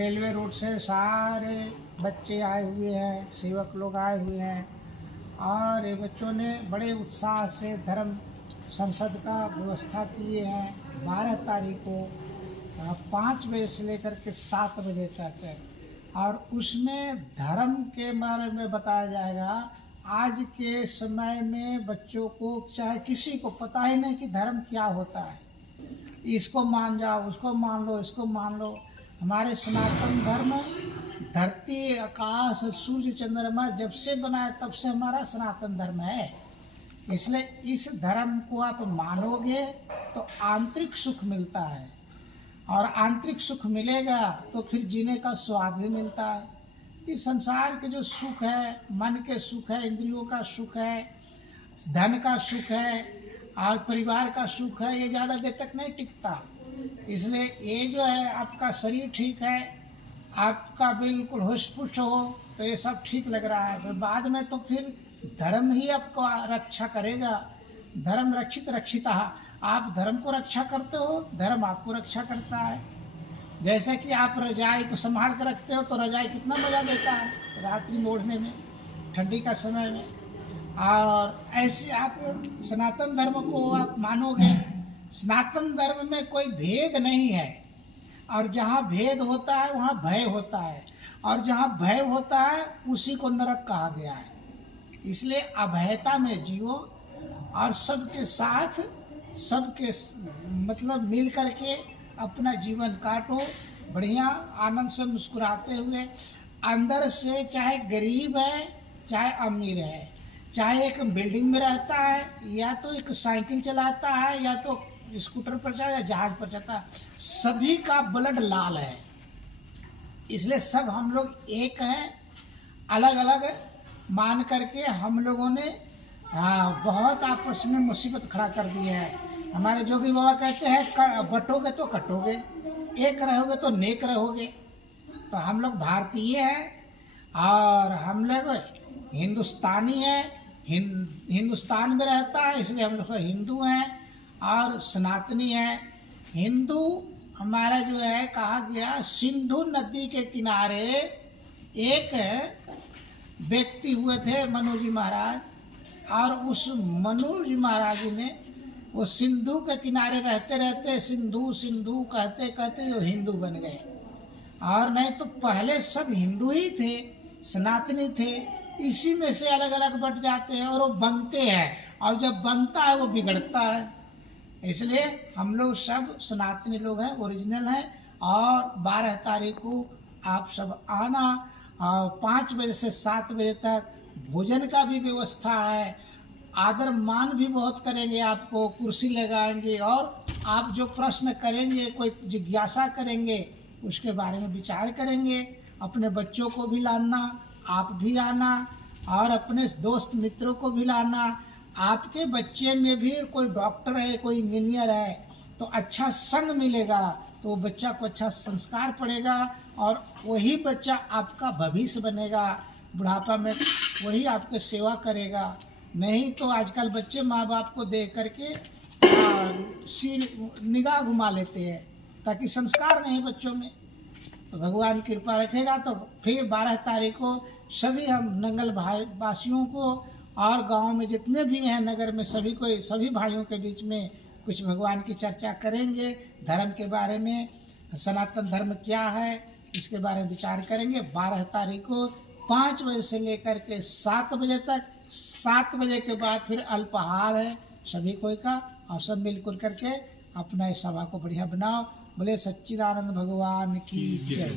Railway road से सारे बच्चे आए हुए हैं, सेवक लोग आए हुए हैं और ये बच्चों ने बड़े उत्साह से धर्म संसद का व्यवस्था किए हैं। 12 तारीख को 5 बजे से लेकर के 7 बजे तक है और उसमें धर्म के बारे में बताया जाएगा। आज के समय में बच्चों को चाहे किसी को पता ही नहीं कि धर्म क्या होता है। इसको मान जाओ, उसको मान लो, इसको मान लो। हमारे सनातन धर्म धरती, आकाश, सूर्य, चंद्रमा जब से बना है तब से हमारा सनातन धर्म है। इसलिए इस धर्म को आप मानोगे तो आंतरिक सुख मिलता है और आंतरिक सुख मिलेगा तो फिर जीने का स्वाद भी मिलता है। इस संसार के जो सुख है, मन के सुख है, इंद्रियों का सुख है, धन का सुख है और परिवार का सुख है, ये ज़्यादा देर तक नहीं टिकता। इसलिए ये जो है आपका शरीर ठीक है, आपका बिल्कुल होश-पुष्ट हो तो ये सब ठीक लग रहा है, फिर बाद में तो फिर धर्म ही आपको रक्षा करेगा। धर्म रक्षित रक्षितः, आप धर्म को रक्षा करते हो, धर्म आपको रक्षा करता है। जैसे कि आप रजाई को संभाल कर रखते हो तो रजाई कितना मज़ा देता है रात्रि में ओढ़ने में, ठंडी का समय में। और ऐसे आप सनातन धर्म को आप मानोगे, सनातन धर्म में कोई भेद नहीं है और जहाँ भेद होता है वहाँ भय होता है और जहाँ भय होता है उसी को नरक कहा गया है। इसलिए अभयता में जियो और सबके साथ, सबके मतलब मिल करके अपना जीवन काटो, बढ़िया आनंद से मुस्कुराते हुए। अंदर से चाहे गरीब है, चाहे अमीर है, चाहे एक बिल्डिंग में रहता है या तो एक साइकिल चलाता है या तो स्कूटर पर चला या जहाज पर चलता है, सभी का ब्लड लाल है। इसलिए सब हम लोग एक हैं। अलग अलग मान करके हम लोगों ने बहुत आपस में मुसीबत खड़ा कर दी है। हमारे जोगी बाबा कहते हैं बटोगे तो कटोगे, एक रहोगे तो नेक रहोगे। तो हम लोग भारतीय हैं और हम लोग हिंदुस्तानी हैं, हिंदुस्तान में रहता है इसलिए हम लोग हिंदू हैं और सनातनी हैं। हिंदू हमारा जो है कहा गया, सिंधु नदी के किनारे एक व्यक्ति हुए थे मनु जी महाराज और उस मनु जी महाराज ने वो सिंधु के किनारे रहते रहते सिंधु सिंधु कहते कहते वो हिंदू बन गए। और नहीं तो पहले सब हिंदू ही थे, सनातनी थे। इसी में से अलग अलग बट जाते हैं और वो बनते हैं और जब बनता है वो बिगड़ता है। इसलिए हम लोग सब सनातनी लोग हैं, ओरिजिनल हैं। और 12 तारीख को आप सब आना और 5 बजे से 7 बजे तक भोजन का भी व्यवस्था है। आदर मान भी बहुत करेंगे, आपको कुर्सी लगाएंगे और आप जो प्रश्न करेंगे, कोई जिज्ञासा करेंगे, उसके बारे में विचार करेंगे। अपने बच्चों को भी लाना, आप भी आना और अपने दोस्त मित्रों को भी लाना। आपके बच्चे में भी कोई डॉक्टर है, कोई इंजीनियर है तो अच्छा संग मिलेगा तो वो बच्चा को अच्छा संस्कार पड़ेगा और वही बच्चा आपका भविष्य बनेगा। बुढ़ापा में वही आपके सेवा करेगा। नहीं तो आजकल बच्चे माँ बाप को देख करके सिर निगाह घुमा लेते हैं ताकि संस्कार नहीं बच्चों में। तो भगवान कृपा रखेगा तो फिर 12 तारीख को सभी हम नंगल भाई वासियों को और गांव में जितने भी हैं नगर में सभी भाइयों के बीच में कुछ भगवान की चर्चा करेंगे। धर्म के बारे में, सनातन धर्म क्या है इसके बारे में विचार करेंगे। 12 तारीख को 5 बजे से लेकर के 7 बजे तक। 7 बजे के बाद फिर अल्पाहार है सभी कोई का और सब मिलजुल करके अपना इस सभा को बढ़िया बनाओ। बोले सच्चिदानंद भगवान की जय।